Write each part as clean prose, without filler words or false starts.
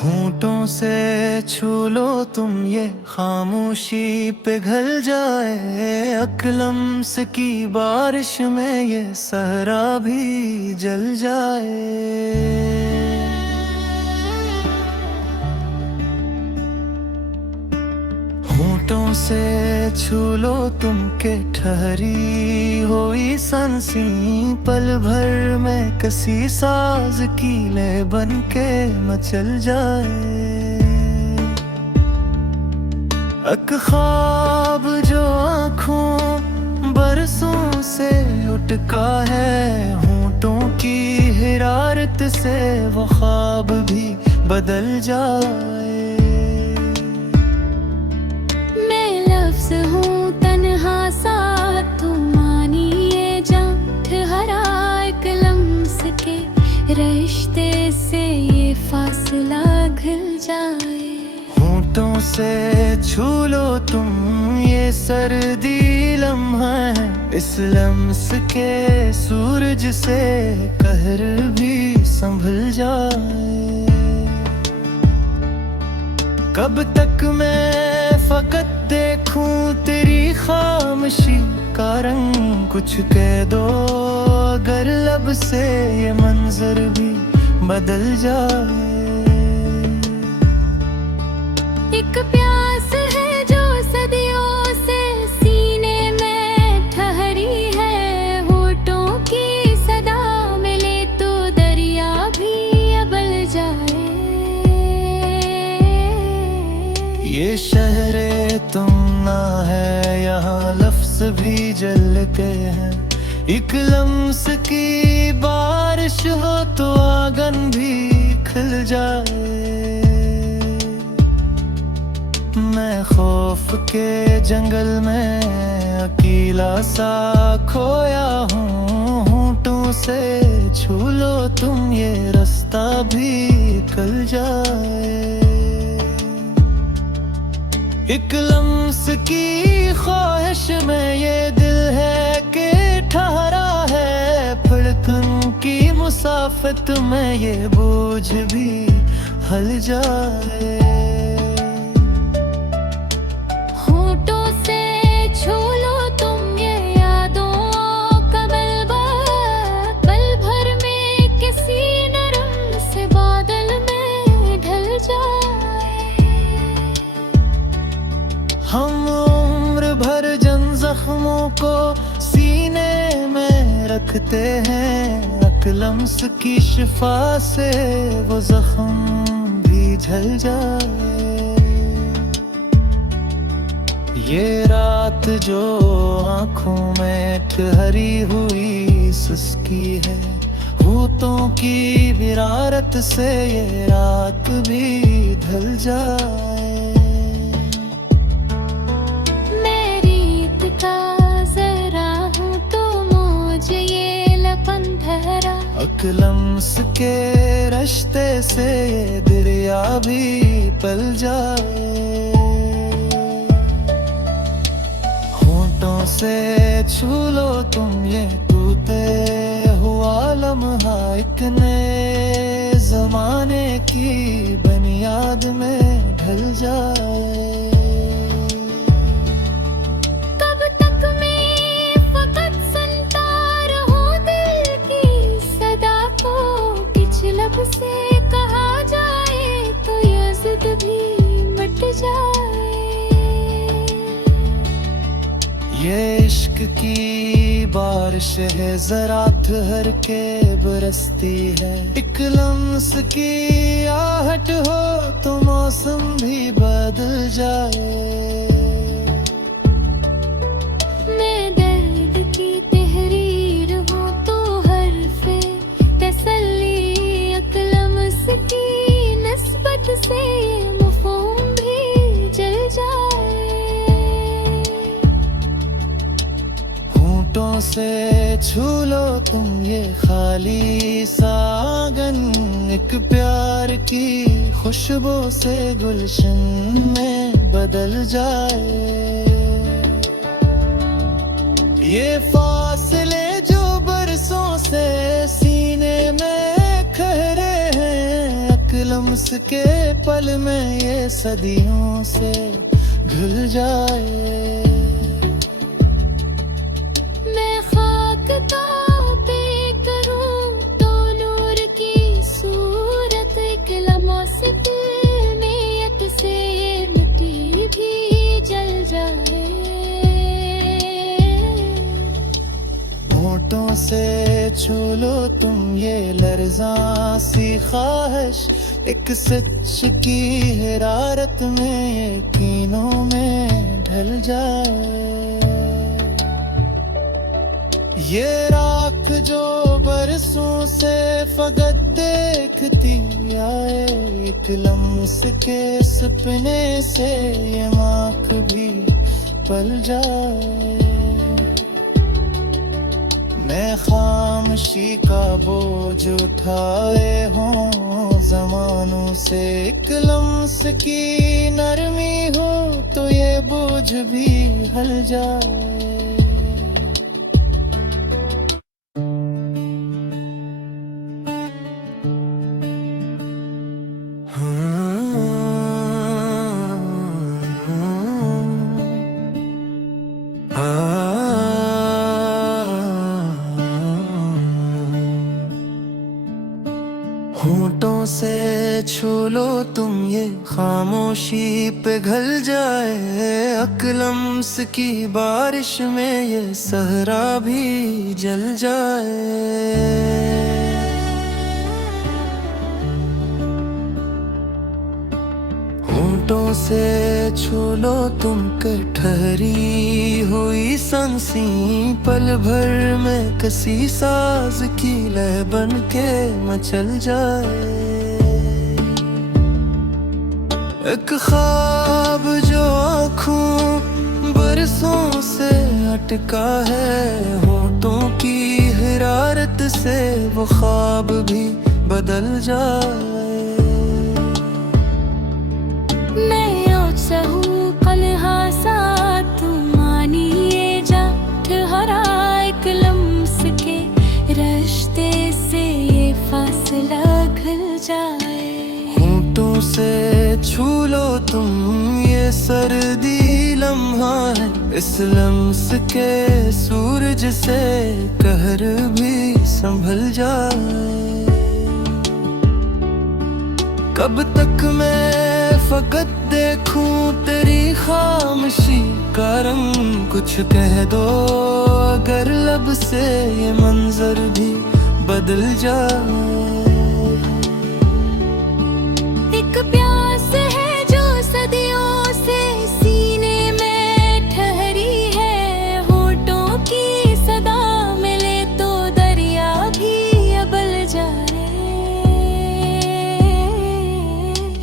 होंठों से छू लो तुम ये खामोशी पिघल जाए। अकलम्स की बारिश में ये सहरा भी जल जाए। होंठों से छू लो तुम के ठहरी हुई सांसी पल भर में कसी साज कीले बन के मचल जाए। एक ख्वाब जो आँखों बरसों से उठका है, होंठों की हिरारत से वो ख्वाब भी बदल जाए। हूँ तन्हा सा तुम मानिए जान ठहरा एक लम्स के रिश्ते से ये फासला घिल जाए। होंठों से छू लो तुम ये सर्दी लम्हा है, इस लम्स के सूरज से कहर भी संभल जाए। कब तक मैं फकत देखूं तेरी खामोशी का रंग, कुछ कह दो अगर लब से ये मंजर भी बदल जाए। एक प्यास है जो सदियों से सीने में ठहरी है, होठों की सदा मिले तो दरिया भी अबल जाए। ये शहरे तुम ना है, यहाँ लफ्ज भी जलते हैं। एक लम्स की बारिश हो तो आंगन भी खिल जाए। मैं खौफ के जंगल में अकेला सा खोया हूँ, होंठों से छू लो तुम ये रास्ता भी खिल जाए। एक लम्स की ख्वाहिश में ये दिल है कि ठहरा है, धड़कन की मुसाफत में ये बोझ भी हल जाए। होंठों से छू लो तुम ये यादों का मलबा, पल भर में किसी नरम से बादल में ढल जाए। हम उम्र भर जन जख्मों को सीने में रखते हैं, अकलम्स की शिफा से वो जख्म भी झल जाए। ये रात जो आँखों में ठहरी हुई सुस्की है, होठों की विरारत से ये रात भी ढल जाए। अकलम्स के रिश्ते से ये दरिया भी पल जाए। होंठों से छू लो तुम ये टूटे हुआ लम्हा, एक नए जमाने की बुनियाद में ढल जाए। से कहा जाए तो ये जिद भी मिट जाए। ये इश्क की बारिश है जरा ठहर के बरसती है, एक लम्स की आहट हो तो मौसम भी बदल जाए। से मफ़हूम भी जल जाए। होंठों से छू लो तुम ये खाली सा आंगन, एक प्यार की खुशबू से गुलशन में बदल जाए। ये फासले जो बरसों से सीने में खहरे हैं, अकलम लम्स के पल में ये सदियों से घुल जाए। मैं खाक का पे करूं तो नूर की सूरत, एक लम्हे में से ये मिट्टी भी जल जाए। होठों से छू लो तुम ये लर्ज़ा सी ख्वाहिश, एक सच की हिरारत में यकीनों में ढल जाए। ये राख जो बरसों से फकत देखती आए, एक लम्स के सपने से ये आँख भी पल जाए। मैं खामोशी का बोझ उठाए हों ज़मानों से, एक लम्स की नरमी हो तो ये बोझ भी हल जाए। होठों से छू लो तुम ये खामोशी पे घल जाए, अकलम्स की बारिश में ये सहरा भी जल जाए। होठों से छू लो तुम के ठहरी हुई सांसी, पल भर में कसी साज की लय बन के मचल जाए। एक ख्वाब जो आँखों बरसों से अटका है, होठों की हिरारत से वो ख्वाब भी बदल जाए। मैं सहूं कल हासा तुम मानिए जा, ठहरा एक लम्स के रास्ते से ये फासला घुल जाए। होठों से छू लो तुम ये सर्दी लम्हा है, इस लम्स के सूरज से कहर भी संभल जाए। कब तक मैं फकत देखूं तेरी खामोशी का रंग, कुछ कह दो अगर लब से ये मंजर भी बदल जाए। एक प्यास है जो सदियों से सीने में ठहरी है, होठों की सदा मिले तो दरिया भी अबल जाए।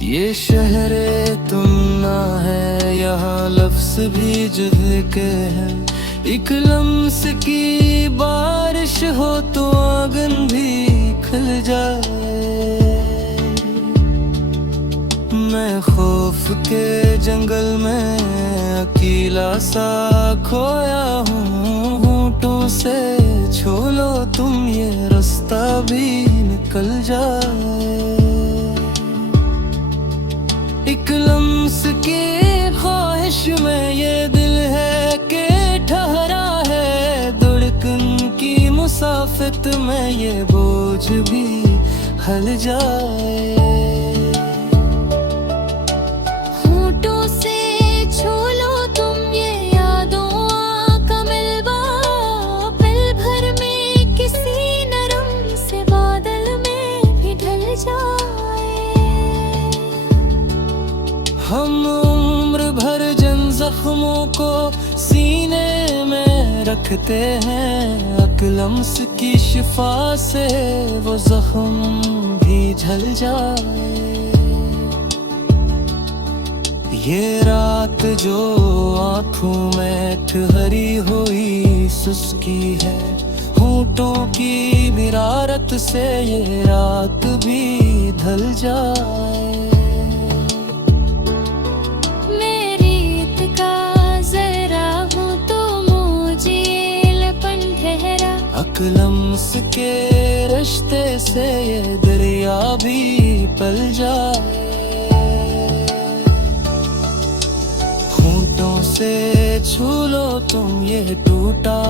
ये शहरे तुम ना है, यहाँ लफ्ज़ भी जुद के हैं, एक लम्स की बारिश हो तो आंगन भी खिल जाए। मैं खौफ के जंगल में अकेला सा खोया हूँ, होठों से छू लो तुम ये रास्ता भी निकल जाए। एक लम्स की ख्वाहिश में ये दिल है कि ठहरा है, धड़कन की मुसाफत में ये बोझ भी हल जाए। होठों से छू लो तुम ये यादों का मिलवा, पल भर में किसी नरम से बादल में भी ढल जाए। हम उम्र भर जन जख्मों को सीने में रखते हैं, अकलम्स की शिफा से वो जख्म भी झल जाए। ये रात जो आँखों में ठहरी हुई सुस्की है, होठों की मिरारत से ये रात भी ढल जाए। मेरी का जरा हूँ तो मुझे लपन ठहरा, अकलम्स के रिश्ते से ये दरिया भी पल जाए। से छू लो तुम ये टूटा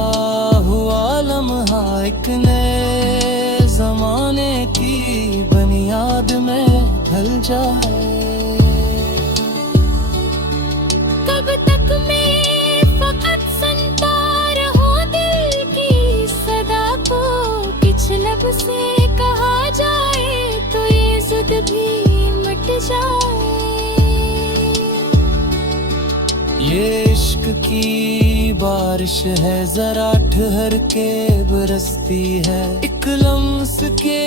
हुआ लम्हा, एक नए जमाने की बुनियाद में ढल जाए। कब तक मैं फकत सुनता रहूं दिल की सदा को, कुछ लब से कहा जाए तो ये जिद भी मिट जाए। ये इश्क की बारिश है जरा ठहर के बरसती है, एक लम्स के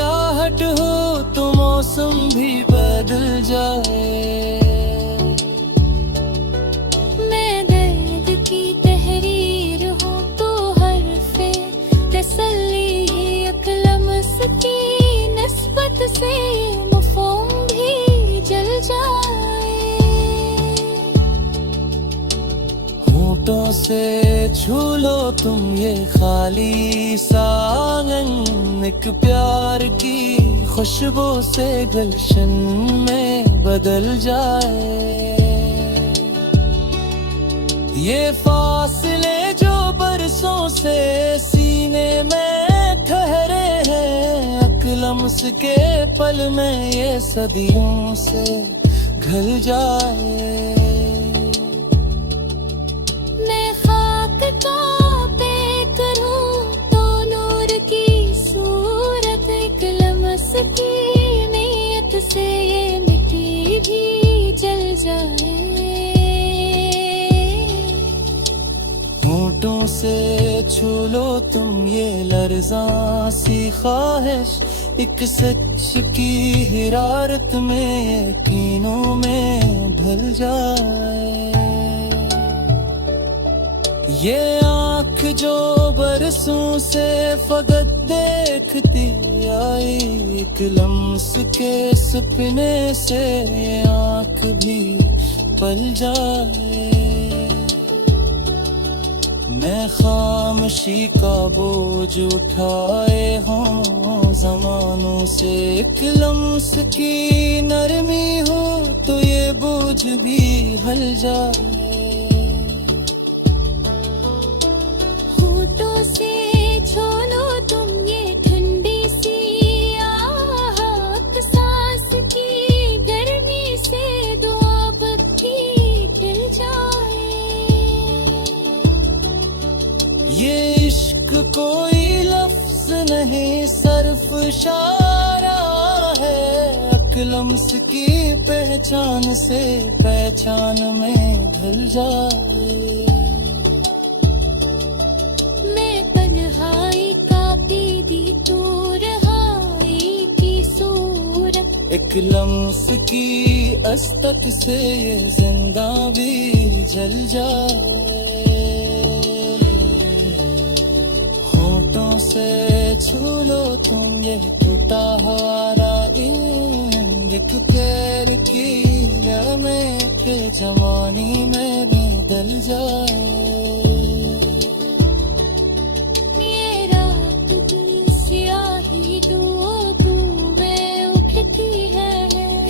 आहट हो तो मौसम भी बदल जाए। मैं दर्द की तहरीर हूँ तो हर्फ़े तसल्ली ही, एक लम्स की निस्बत से मफ़हूम भी जल जाए। होठों से छू लो तुम ये खाली सा आंगन, एक प्यार की खुशबू से गुलशन में बदल जाए। ये फासले जो बरसों से सीने में ठहरे हैं, अकलम्स के पल में ये सदियों से घल जाए। मैं खाक का पे करूं तो नूर की सूरत, एक लम्स की नीयत से ये मिट्टी भी जल जाए। होठों से छू लो तुम ये लर्ज़ा सी ख्वाहिश, एक सच की हिरारत में यकीनों में ढल जाए। ये आँख जो बरसों से फकत देखती आई, एक लम्स के सपने से ये आँख भी पल जाए। मैं खामोशी का बोझ उठाए हूँ ज़मानों से, एक लम्स की नरमी हो तो ये बोझ भी हल जाए। होठों से छू लो तुम ये ठंडी सी आहट, सांस की गर्मी से दुआ बत्ती खिल जाए। ये इश्क कोई लफ्ज नहीं सिर्फ इशारा है, अकलम्स की पहचान से पहचान में ढल जाए। मैं तन्हाई का पीदी तू रहाई की सूरत, एक लम्स की अस्तक से ये जिंदा भी जल जाए। होठों से छू लो तुम ये टूटा हारा इंग, एक प्यार की लम्हे के जवानी में बदल जाए। ये रात की स्याही डूबू में उठती है,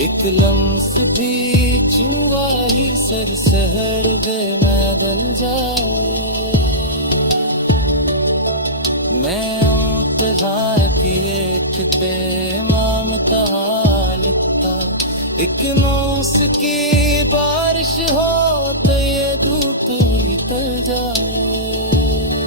एक लम्स भी जुआ ही सर सहर दे मैं दल जाए। मैं की एक पे मामता लिखता, एक मौस की बारिश हो तो ये धूप निकल जाए।